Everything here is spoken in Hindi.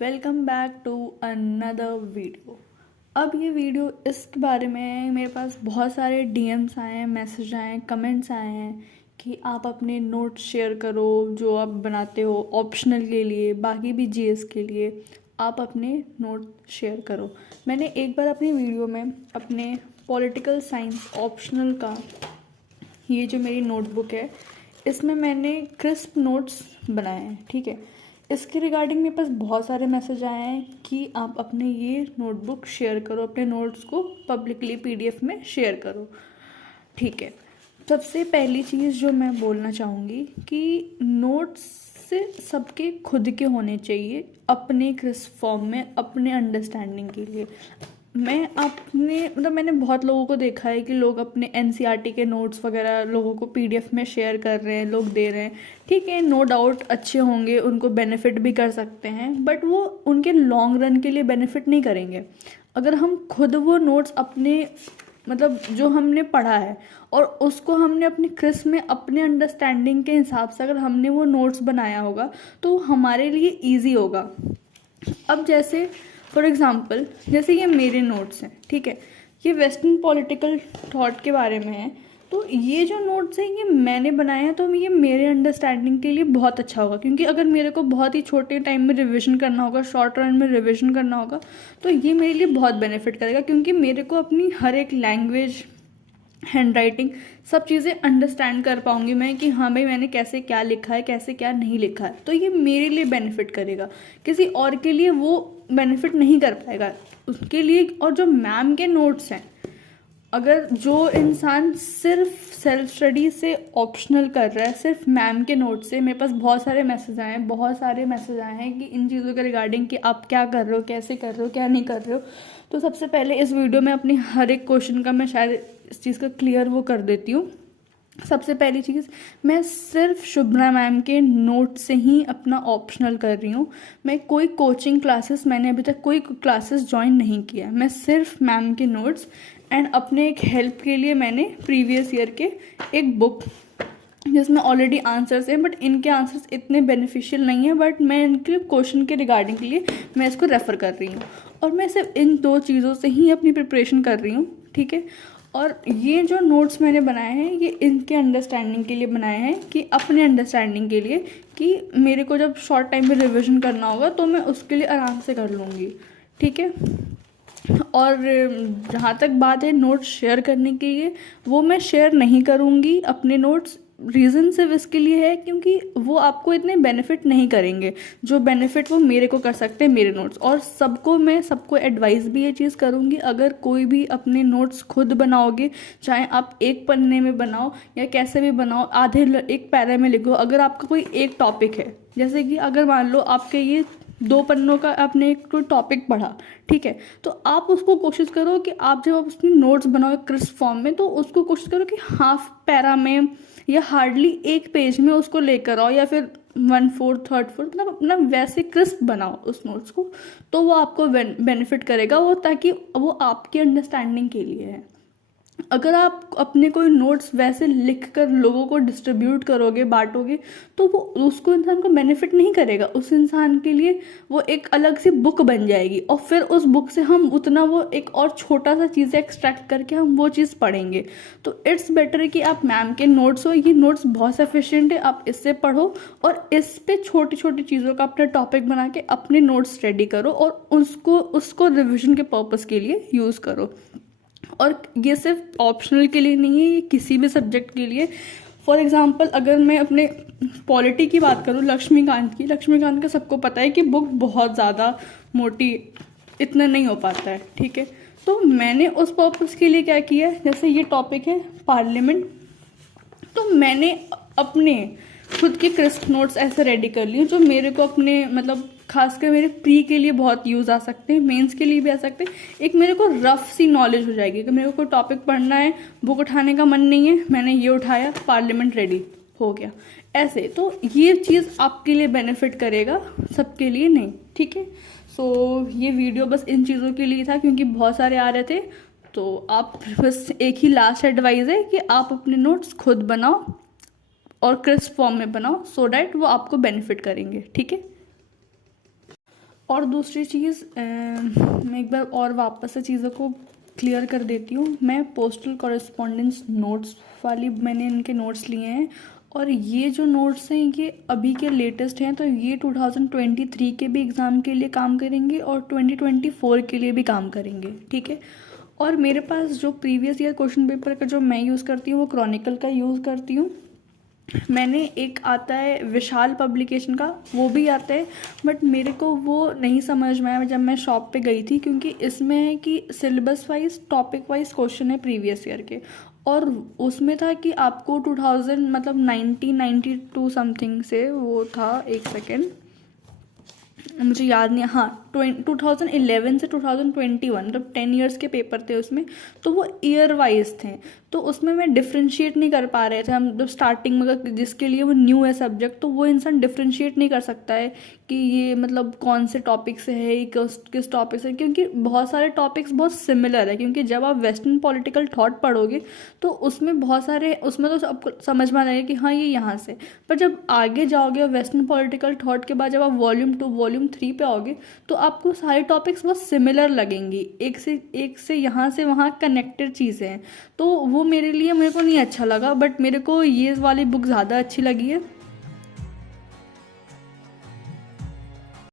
Welcome back to another video. अब ये वीडियो इस बारे में मेरे पास बहुत सारे डीएम्स आए हैं, मैसेज आए हैं, कमेंट्स आए हैं कि आप अपने नोट्स शेयर करो जो आप बनाते हो ऑप्शनल के लिए, बाकी भी जीएस के लिए आप अपने नोट शेयर करो। मैंने एक बार अपनी वीडियो में अपने पॉलिटिकल साइंस ऑप्शनल का ये जो मेरी नोटबुक है इसमें मैंने क्रिस्प नोट्स बनाए हैं, ठीक है। इसके रिगार्डिंग मेरे पास बहुत सारे मैसेज आए हैं कि आप अपने ये नोटबुक शेयर करो, अपने नोट्स को पब्लिकली पीडीएफ में शेयर करो, ठीक है। सबसे पहली चीज़ जो मैं बोलना चाहूँगी कि नोट्स से सबके खुद के होने चाहिए, अपने क्रिस्प फॉर्म में, अपने अंडरस्टैंडिंग के लिए। मैंने बहुत लोगों को देखा है कि लोग अपने एनसीईआरटी के नोट्स वगैरह लोगों को पीडीएफ में शेयर कर रहे हैं, लोग दे रहे हैं, ठीक है, नो डाउट अच्छे होंगे, उनको बेनिफिट भी कर सकते हैं, बट वो उनके लॉन्ग रन के लिए बेनिफिट नहीं करेंगे। अगर हम खुद वो नोट्स अपने जो हमने पढ़ा है और उसको हमने अपने क्रिस्प में अपने अंडरस्टैंडिंग के हिसाब से अगर हमने वो नोट्स बनाया होगा तो हमारे लिए ईजी होगा। अब जैसे फॉर एग्ज़ाम्पल जैसे ये मेरे नोट्स हैं, ठीक है, ये वेस्टर्न पॉलिटिकल थॉट के बारे में है, तो ये जो नोट्स हैं ये मैंने बनाए हैं, तो ये मेरे अंडरस्टैंडिंग के लिए बहुत अच्छा होगा। क्योंकि अगर मेरे को बहुत ही छोटे टाइम में रिवीजन करना होगा, शॉर्ट रन में रिवीजन करना होगा, तो ये मेरे लिए बहुत बेनिफिट करेगा। क्योंकि मेरे को अपनी हर एक लैंग्वेज, हैंड राइटिंग, सब चीज़ें अंडरस्टैंड कर पाऊंगी मैं कि हाँ भाई मैंने कैसे क्या लिखा है, कैसे क्या नहीं लिखा है, तो ये मेरे लिए बेनिफिट करेगा। किसी और के लिए वो बेनिफिट नहीं कर पाएगा उसके लिए। और जो मैम के नोट्स हैं, अगर जो इंसान सिर्फ सेल्फ स्टडी से ऑप्शनल कर रहा है, सिर्फ मैम के नोट से, मेरे पास बहुत सारे मैसेज आए हैं, बहुत सारे मैसेज आए हैं कि इन चीज़ों के रिगार्डिंग कि आप क्या कर रहे हो, कैसे कर रहे हो, क्या नहीं कर रहे हो। तो सबसे पहले इस वीडियो में अपनी हर एक क्वेश्चन का मैं शायद इस चीज़ का क्लियर वो कर देती हूँ। सबसे पहली चीज़, मैं सिर्फ शुभ्रा मैम के नोट से ही अपना ऑप्शनल कर रही हूँ। मैं कोई कोचिंग क्लासेस, मैंने अभी तक कोई क्लासेस ज्वाइन नहीं किया। मैं सिर्फ मैम के नोट्स एंड अपने एक हेल्प के लिए मैंने प्रीवियस ईयर के एक बुक जिसमें ऑलरेडी आंसर्स हैं, बट इनके आंसर्स इतने बेनिफिशियल नहीं है, बट मैं इनके क्वेश्चन के रिगार्डिंग के लिए मैं इसको रेफ़र कर रही हूँ। और मैं सिर्फ इन दो चीज़ों से ही अपनी प्रिपरेशन कर रही हूँ, ठीक है। और ये जो नोट्स मैंने बनाए हैं ये इनके अंडरस्टैंडिंग के लिए बनाए हैं, कि अपने अंडरस्टैंडिंग के लिए, कि मेरे को जब शॉर्ट टाइम में रिविजन करना होगा तो मैं उसके लिए आराम से कर लूँगी, ठीक है। और जहाँ तक बात है नोट्स शेयर करने के लिए, वो मैं शेयर नहीं करूँगी अपने नोट्स। रीज़न सिर्फ इसके लिए है क्योंकि वो आपको इतने बेनिफिट नहीं करेंगे जो बेनिफिट वो मेरे को कर सकते हैं मेरे नोट्स। और सबको एडवाइस भी ये चीज़ करूँगी, अगर कोई भी अपने नोट्स खुद बनाओगे, चाहे आप एक पन्ने में बनाओ या कैसे भी बनाओ, एक पैरा में लिखो। अगर आपका कोई एक टॉपिक है, जैसे कि अगर मान लो आपके ये 2 पन्नों का आपने एक कोई टॉपिक पढ़ा, ठीक है, तो आप उसको कोशिश करो कि आप जब अपने नोट्स बनाओ क्रिस्प फॉर्म में, तो उसको कोशिश करो कि हाफ पैरा में या हार्डली एक पेज में उसको लेकर आओ, या फिर 1/4 3/4, मतलब अपना वैसे क्रिस्प बनाओ उस नोट्स को, तो वो आपको बेनिफिट करेगा वो, ताकि वो आपकी अंडरस्टैंडिंग के लिए है। अगर आप अपने कोई नोट्स वैसे लिख कर लोगों को डिस्ट्रीब्यूट करोगे, बांटोगे, तो वो उसको इंसान को बेनिफिट नहीं करेगा। उस इंसान के लिए वो एक अलग सी बुक बन जाएगी, और फिर उस बुक से हम उतना वो एक और छोटा सा चीज़ें एक्सट्रैक्ट करके हम वो चीज़ पढ़ेंगे। तो इट्स बेटर कि आप मैम के नोट्स हो, ये नोट्स बहुत सफिशिएंट है, आप इससे पढ़ो और इस पे छोटी छोटी चीज़ों का अपना टॉपिक बना के अपने नोट्स रेडी करो और उसको रिविजन के पर्पज़ के लिए यूज़ करो। और ये सिर्फ ऑप्शनल के लिए नहीं है, ये किसी भी सब्जेक्ट के लिए। फॉर एग्जांपल अगर मैं अपने पॉलिटी की बात करूँ, लक्ष्मीकांत का सबको पता है कि बुक बहुत ज़्यादा मोटी, इतना नहीं हो पाता है, ठीक है। तो मैंने उस पर्पज़ के लिए क्या किया है, जैसे ये टॉपिक है पार्लियामेंट, तो मैंने अपने खुद के क्रिस्प नोट्स ऐसे रेडी कर लिए जो मेरे को अपने खासकर मेरे प्री के लिए बहुत यूज़ आ सकते हैं, मेंस के लिए भी आ सकते हैं। एक मेरे को रफ सी नॉलेज हो जाएगी कि मेरे को कोई टॉपिक पढ़ना है, बुक उठाने का मन नहीं है, मैंने ये उठाया, पार्लियामेंट रेडी हो गया, ऐसे। तो ये चीज़ आपके लिए बेनिफिट करेगा, सबके लिए नहीं, ठीक है। सो ये वीडियो बस इन चीज़ों के लिए था क्योंकि बहुत सारे आ रहे थे। तो आप बस एक ही लास्ट एडवाइस है कि आप अपने नोट्स खुद बनाओ और क्रिस्प फॉर्म में बनाओ, सो डैट वो आपको बेनिफिट करेंगे, ठीक है। और दूसरी चीज़ मैं एक बार और वापस से चीज़ों को क्लियर कर देती हूँ। मैं पोस्टल कॉरेस्पॉन्डेंस नोट्स वाली मैंने इनके नोट्स लिए हैं, और ये जो नोट्स हैं ये अभी के लेटेस्ट हैं, तो ये 2023 के भी एग्ज़ाम के लिए काम करेंगे और 2024 के लिए भी काम करेंगे, ठीक है। और मेरे पास जो प्रीवियस ईयर क्वेश्चन पेपर का जो मैं यूज़ करती हूँ वो क्रॉनिकल का यूज़ करती हूँ। मैंने एक आता है विशाल पब्लिकेशन का, वो भी आता है, बट मेरे को वो नहीं समझ में आया जब मैं शॉप पे गई थी, क्योंकि इसमें है कि syllabus wise topic wise question है प्रीवियस ईयर के, और उसमें था कि आपको 2000 मतलब 1992 समथिंग से वो था, एक सेकेंड मुझे याद नहीं, हाँ 2011 से 2021 मतलब 10 ईयर्स के पेपर थे उसमें, तो वो ईयर वाइज थे, तो उसमें मैं डिफ्रेंशिएट नहीं कर पा रहे थे हम जब स्टार्टिंग में, अगर जिसके लिए वो न्यू है सब्जेक्ट तो वो इंसान डिफ्रेंशिएट नहीं कर सकता है कि ये मतलब कौन से टॉपिक से है, किस टॉपिक से, क्योंकि बहुत सारे टॉपिक्स बहुत सिमिलर है। क्योंकि जब आप वेस्टर्न पॉलिटिकल थॉट पढ़ोगे तो उसमें बहुत सारे, उसमें तो आपको समझ में आ जाएगा कि हाँ ये यहाँ से, पर जब आगे जाओगे वेस्टर्न पॉलिटिकल थॉट के बाद जब आप वॉल्यूम 2 वॉल्यूम 3 पे आओगे तो आपको सारे टॉपिक्स बहुत सिमिलर लगेंगी, एक से यहाँ से वहाँ कनेक्टेड चीज़ें हैं, तो वो मेरे को नहीं अच्छा लगा। बट मेरे को ये वाली बुक ज़्यादा अच्छी लगी है।